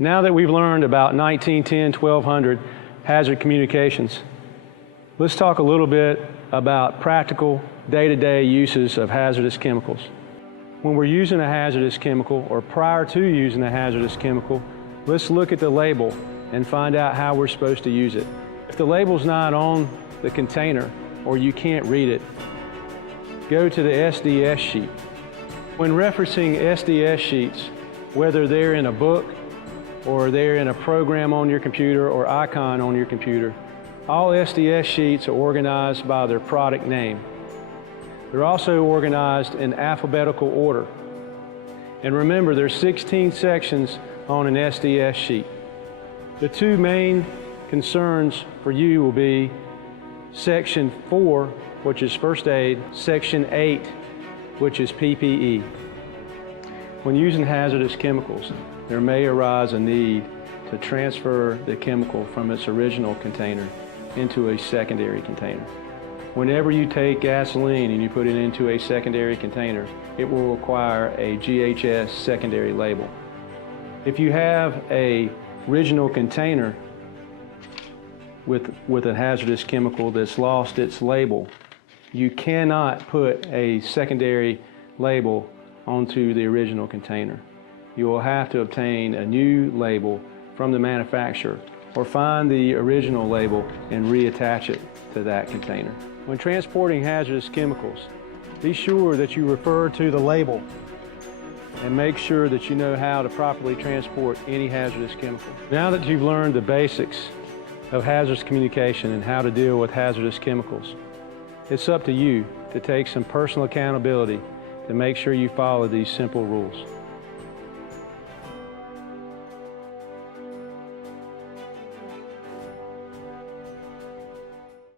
Now that we've learned about 1910, 1200 hazard communications, let's talk a little bit about practical day-to-day uses of hazardous chemicals. When we're using a hazardous chemical, or prior to using a hazardous chemical, let's look at the label and find out how we're supposed to use it. If the label's not on the container or you can't read it, go to the SDS sheet. When referencing SDS sheets, whether they're in a book or they're in a program on your computer or icon on your computer, all SDS sheets are organized by their product name. They're also organized in alphabetical order. And remember, there's 16 sections on an SDS sheet. The two main concerns for you will be Section 4, which is first aid, Section 8, which is PPE. When using hazardous chemicals, there may arise a need to transfer the chemical from its original container into a secondary container. Whenever you take gasoline and you put it into a secondary container, it will require a GHS secondary label. If you have a original container with a hazardous chemical that's lost its label, you cannot put a secondary label onto the original container. You will have to obtain a new label from the manufacturer or find the original label and reattach it to that container. When transporting hazardous chemicals, be sure that you refer to the label and make sure that you know how to properly transport any hazardous chemical. Now that you've learned the basics of hazardous communication and how to deal with hazardous chemicals, it's up to you to take some personal accountability to make sure you follow these simple rules.